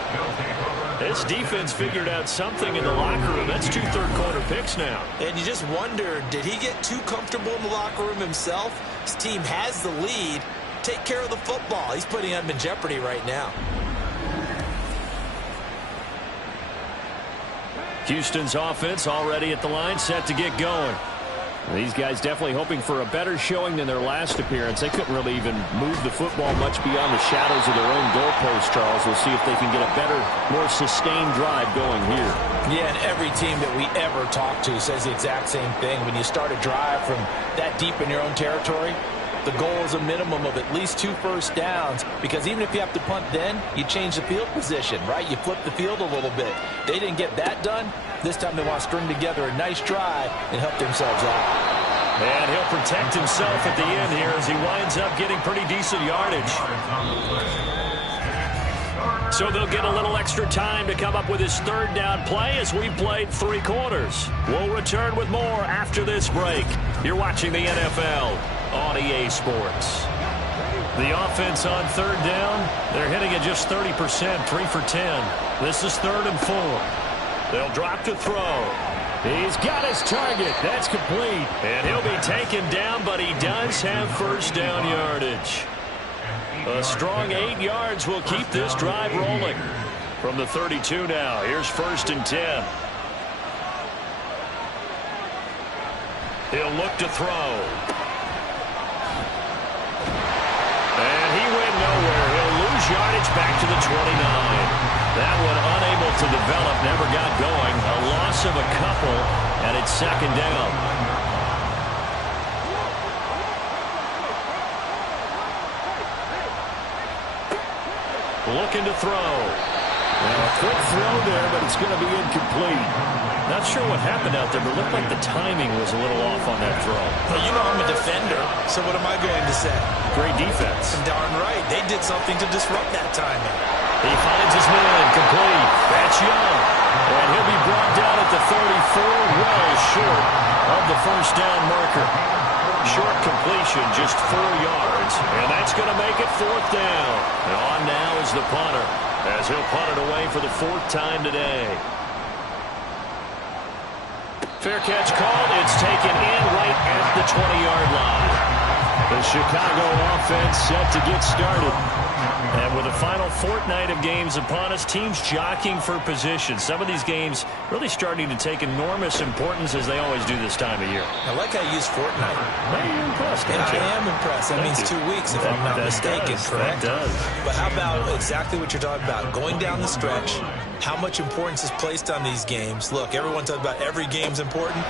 This defense figured out something in the locker room. That's 2 third-quarter picks now. And you just wonder, did he get too comfortable in the locker room himself? His team has the lead. Take care of the football. He's putting them in jeopardy right now. Houston's offense already at the line, set to get going. These guys definitely hoping for a better showing than their last appearance. They couldn't really even move the football much beyond the shadows of their own goalpost, Charles. We'll see if they can get a better, more sustained drive going here. Yeah, and every team that we ever talk to says the exact same thing. When you start a drive from that deep in your own territory, the goal is a minimum of at least 2 first downs, because even if you have to punt then, you change the field position, right? You flip the field a little bit. They didn't get that done. This time they want to string together a nice drive and help themselves out. And he'll protect himself at the end here as he winds up getting pretty decent yardage. So they'll get a little extra time to come up with his third down play as we've played 3 quarters. We'll return with more after this break. You're watching the NFL on EA Sports. The offense on third down, they're hitting at just 30%, 3 for 10. This is 3rd and 4. They'll drop to throw. He's got his target. That's complete. And he'll be taken down, but he does have first down yardage. A strong 8 yards will keep this drive rolling. From the 32 now, here's 1st and 10. He'll look to throw. And he went nowhere. He'll lose yardage back to the 29. That one unable to develop, never got going. A loss of a couple, and it's 2nd down. Looking to throw. Well, a quick throw there, but it's going to be incomplete. Not sure what happened out there, but it looked like the timing was a little off on that throw. Well, you know I'm a defender, so what am I going to say? Great defense. Darn right. They did something to disrupt that timing. He finds his man, complete. That's Young. And he'll be brought down at the 34, well short of the first down marker. Short completion, just 4 yards. And that's going to make it 4th down. And on now is the punter, as he'll punt it away for the 4th time today. Fair catch called. It's taken in right at the 20-yard line. The Chicago offense set to get started. And with the final fortnight of games upon us, teams jockeying for position. Some of these games really starting to take enormous importance, as they always do this time of year. I like how you use fortnight. You're impressed, And aren't you? I am impressed. That means 2 weeks, if I'm not mistaken, correct? That does. But how about exactly what you're talking about? Going down the stretch, how much importance is placed on these games? Look, everyone talks about every game's important.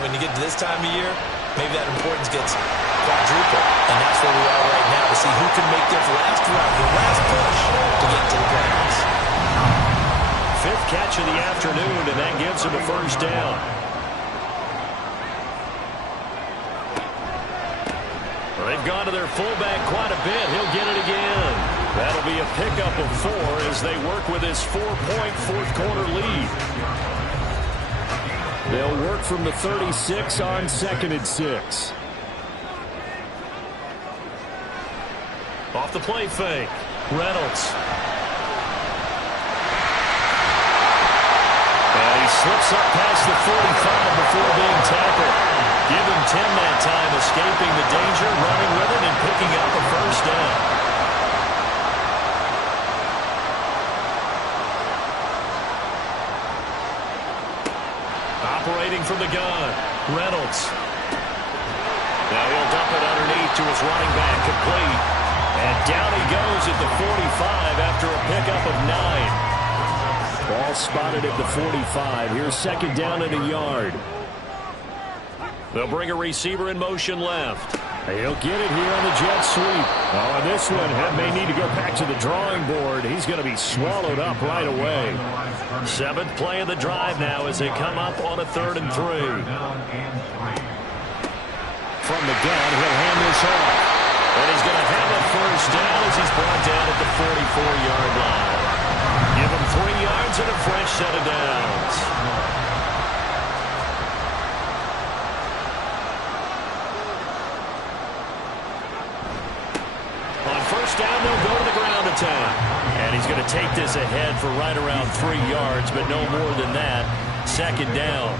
When you get to this time of year, maybe that importance gets quadruple. And that's where we are right now, to see who can make this last run, the last push to get to the playoffs. 5th catch of the afternoon, and that gives him a first down. Well, they've gone to their fullback quite a bit. He'll get it again. That'll be a pickup of 4 as they work with this 4-point 4th-quarter lead. They'll work from the 36 on 2nd and 6. Off the play fake. Reynolds. And he slips up past the 45 before being tackled. Give him 10 that time, escaping the danger, running with it, and picking up a first down. Operating from the gun, Reynolds. Now he'll dump it underneath to his running back, complete. And down he goes at the 45 after a pickup of 9. Ball spotted at the 45. Here's 2nd down and a yard. They'll bring a receiver in motion left. He'll get it here on the jet sweep. Oh, and this one may need to go back to the drawing board. He's going to be swallowed up right away. 7th play of the drive now as they come up on a 3rd and 3. From the gun, he'll hand this off. And he's going to have a first down as he's brought down at the 44-yard line. Give him 3 yards and a fresh set of downs. He's going to take this ahead for right around 3 yards, but no more than that. Second down.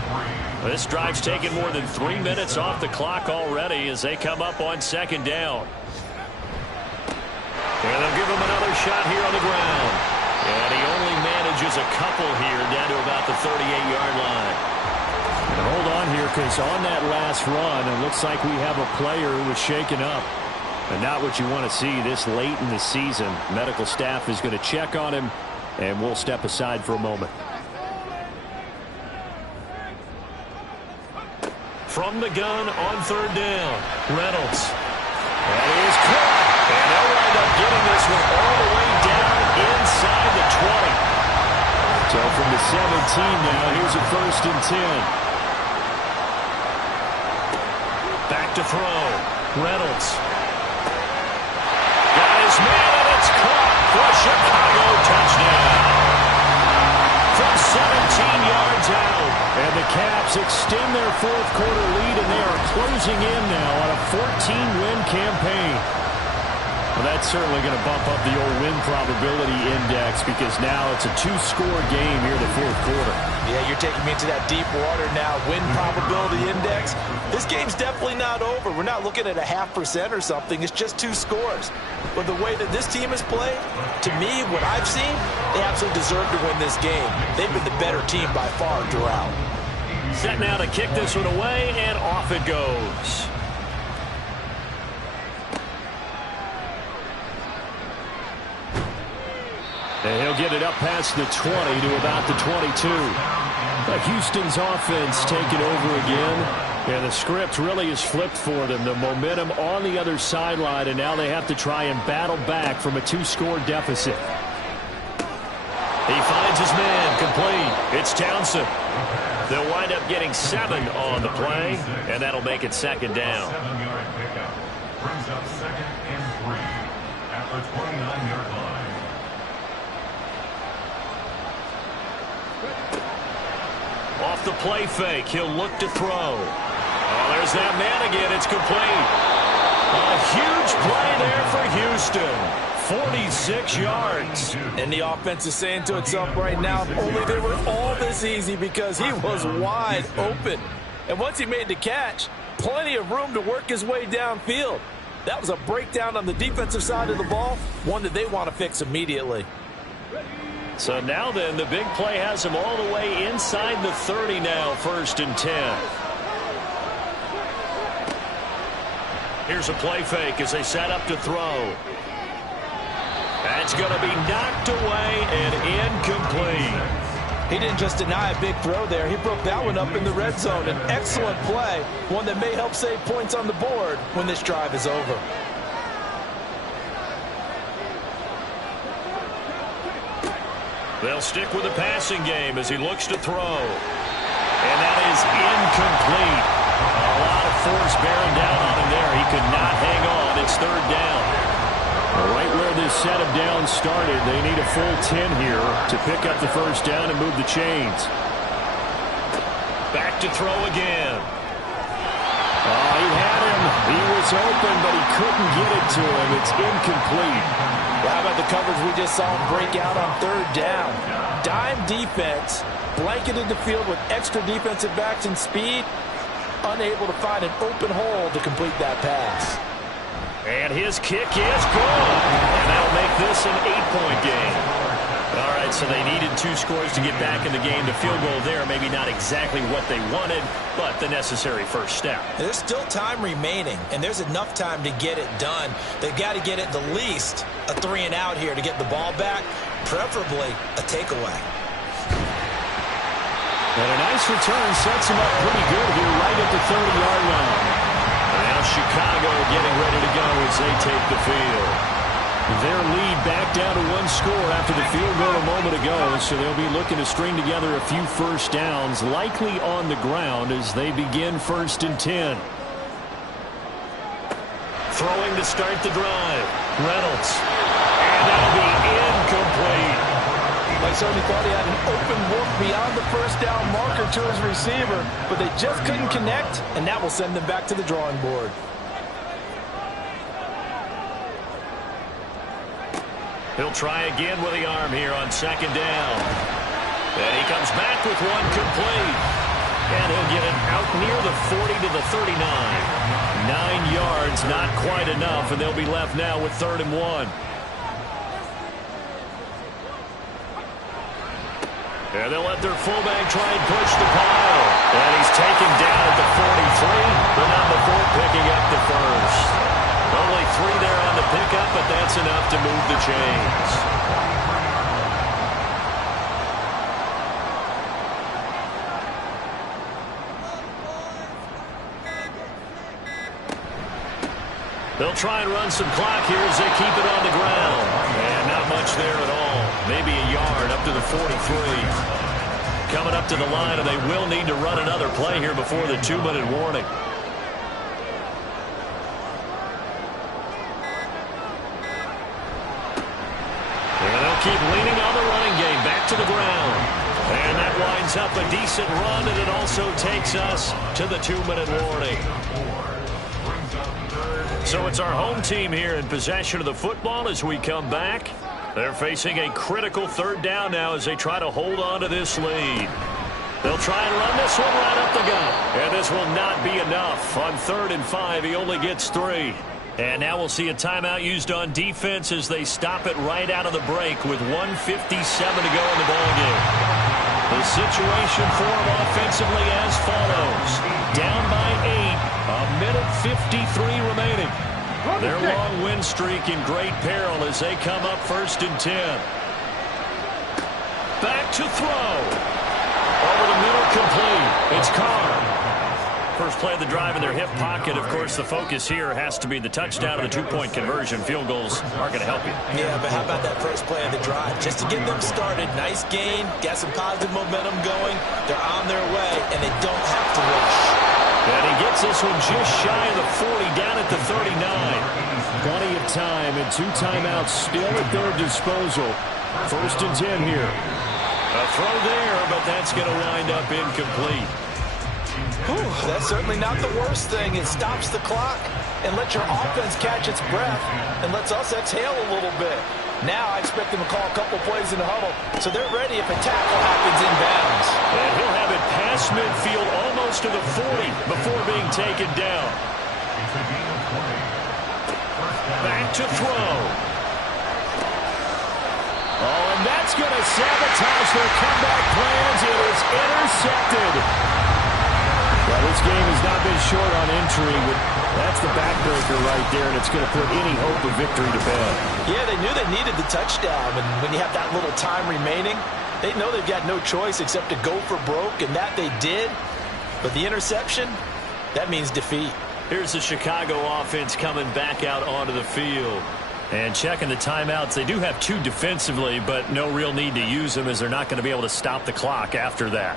This drive's taken more than 3 minutes off the clock already as they come up on second down. And they'll give him another shot here on the ground. And he only manages a couple here down to about the 38-yard line. And hold on here, because on that last run, it looks like we have a player who was shaken up. And not what you want to see this late in the season. Medical staff is going to check on him, and we'll step aside for a moment. From the gun on third down, Reynolds. That is caught. And they'll wind up getting this one all the way down inside the 20. So from the 17 now, here's a 1st and 10. Back to throw. Reynolds. Got his man, and it's caught for a Chicago touchdown. From 17 yards out. And the Caps extend their 4th quarter lead, and they are closing in now on a 14-win campaign. Well, that's certainly going to bump up the old win probability index, because now it's a 2-score game here in the 4th quarter. Yeah, you're taking me into that deep water now. Win probability index. This game's definitely not over. We're not looking at a 0.5% or something. It's just 2 scores. But the way that this team has played, to me, what I've seen, they absolutely deserve to win this game. They've been the better team by far throughout. Set now to kick this one away, and off it goes. And he'll get it up past the 20 to about the 22. But Houston's offense taking over again. And the script really is flipped for them. The momentum on the other sideline, and now they have to try and battle back from a 2-score deficit. He finds his man, complete. It's Townsend. They'll wind up getting 7 on the play, and that'll make it second down. 7-yard pickup brings up 2nd and 3 at the 29-yard line. Off the play fake, he'll look to throw. Oh, there's that man again. It's complete. A huge play there for Houston. 46 yards. And the offense is saying to itself right now, if only they were all this easy, because he was wide open. And once he made the catch, plenty of room to work his way downfield. That was a breakdown on the defensive side of the ball, one that they want to fix immediately. So now then, the big play has him all the way inside the 30 now, 1st and 10. Here's a play fake as they set up to throw. That's going to be knocked away and incomplete. He didn't just deny a big throw there. He broke that one up in the red zone. An excellent play, one that may help save points on the board when this drive is over. They'll stick with the passing game as he looks to throw. And that is incomplete. A lot of force bearing down on him there. He could not hang on. It's 3rd down. Right where this set of downs started, they need a full 10 here to pick up the 1st down and move the chains. Back to throw again. Oh, he had him. He was open, but he couldn't get it to him. It's incomplete. Well, how about the coverage we just saw him break out on 3rd down? Dime defense, blanketed the field with extra defensive backs and speed, unable to find an open hole to complete that pass. And his kick is good. And that'll make this an 8-point game. All right, so they needed 2 scores to get back in the game. The field goal there, maybe not exactly what they wanted, but the necessary first step. There's still time remaining, and there's enough time to get it done. They've got to get at the least a 3-and-out here to get the ball back, preferably a takeaway. And a nice return sets him up pretty good here right at the 30-yard line. Now Chicago getting ready to go as they take the field. Their lead back down to 1 score after the field goal a moment ago, so they'll be looking to string together a few first downs, likely on the ground as they begin 1st and 10. Throwing to start the drive. Reynolds. And that'll be incomplete. I certainly thought he had an open look beyond the 1st down marker to his receiver, but they just couldn't connect, and that will send them back to the drawing board. He'll try again with the arm here on second down. And he comes back with one complete. And he'll get it out near the 40 to the 39. 9 yards, not quite enough, and they'll be left now with 3rd and 1. And they'll let their fullback try and push the pile. And he's taken down at the 43, but not before picking up the first. Only 3 there on the pickup, but that's enough to move the chains. They'll try and run some clock here as they keep it on the ground. And not much there at all. Maybe a yard up to the 43. Coming up to the line, and they will need to run another play here before the 2-minute warning. And they'll keep leaning on the running game. Back to the ground. And that winds up a decent run, and it also takes us to the 2-minute warning. So it's our home team here in possession of the football as we come back. They're facing a critical 3rd down now as they try to hold on to this lead. They'll try and run this one right up the gut. And this will not be enough. On 3rd and 5, he only gets 3. And now we'll see a timeout used on defense as they stop it right out of the break with 1:57 to go in the ballgame. The situation for them offensively as follows. Down by 8, a minute 53 remaining. Their long win streak in great peril as they come up 1st and 10. Back to throw. Over the middle, complete. It's Carr. First play of the drive in their hip pocket. Of course, the focus here has to be the touchdown and the 2-point conversion. Field goals aren't going to help you. Yeah, but how about that first play of the drive? Just to get them started. Nice gain. Got some positive momentum going. They're on their way, and they don't have to rush. And he gets this one just shy of the 40, down at the 39. Plenty of time and 2 timeouts still at their disposal. 1st and 10 here. A throw there, but that's going to wind up incomplete. Whew, that's certainly not the worst thing. It stops the clock and lets your offense catch its breath and lets us exhale a little bit. Now I expect them to call a couple plays in the huddle, so they're ready if a tackle happens inbounds. And he'll have it past midfield almost to the 40 before being taken down. Back to throw. Oh, and that's going to sabotage their comeback plans. It is intercepted. Well, this game has not been short on intrigue, but that's the backbreaker right there, and it's going to put any hope of victory to bed. Yeah, they knew they needed the touchdown, and when you have that little time remaining, they know they've got no choice except to go for broke, and that they did. But the interception, that means defeat. Here's the Chicago offense coming back out onto the field. And checking the timeouts, they do have 2 defensively, but no real need to use them as they're not going to be able to stop the clock after that.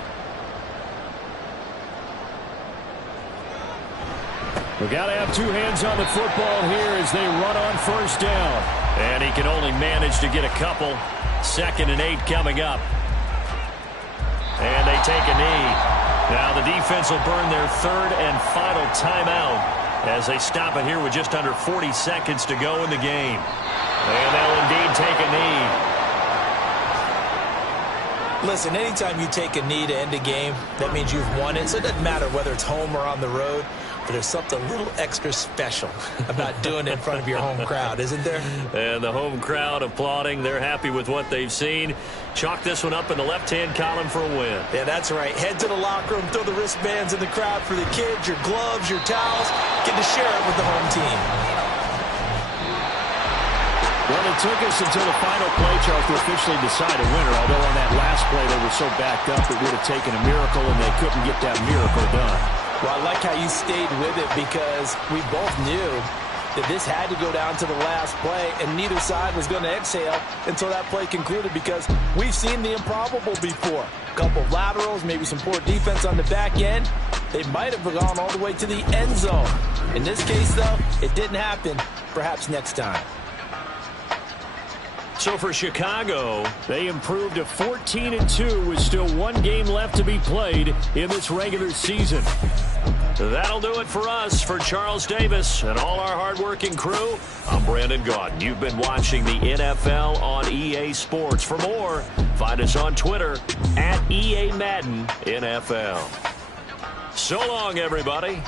We've got to have 2 hands on the football here as they run on 1st down. And he can only manage to get a couple. 2nd and 8 coming up. And they take a knee. Now the defense will burn their 3rd and final timeout as they stop it here with just under 40 seconds to go in the game. And they'll indeed take a knee. Listen, anytime you take a knee to end a game, that means you've won it. So it doesn't matter whether it's home or on the road. But there's something a little extra special about doing it in front of your home crowd, isn't there? And the home crowd applauding. They're happy with what they've seen. Chalk this one up in the left-hand column for a win. Yeah, that's right. Head to the locker room, throw the wristbands in the crowd for the kids, your gloves, your towels. Get to share it with the home team. Well, it took us until the final play, Charles, to officially decide a winner. Although on that last play they were so backed up it would have taken a miracle, and they couldn't get that miracle done. Well, I like how you stayed with it because we both knew that this had to go down to the last play, and neither side was going to exhale until that play concluded because we've seen the improbable before. A couple of laterals, maybe some poor defense on the back end. They might have gone all the way to the end zone. In this case, though, it didn't happen. Perhaps next time. So for Chicago, they improved to 14-2 with still 1 game left to be played in this regular season. That'll do it for us. For Charles Davis and all our hardworking crew, I'm Brandon Gaudin. You've been watching the NFL on EA Sports. For more, find us on Twitter @EA Madden NFL. So long, everybody.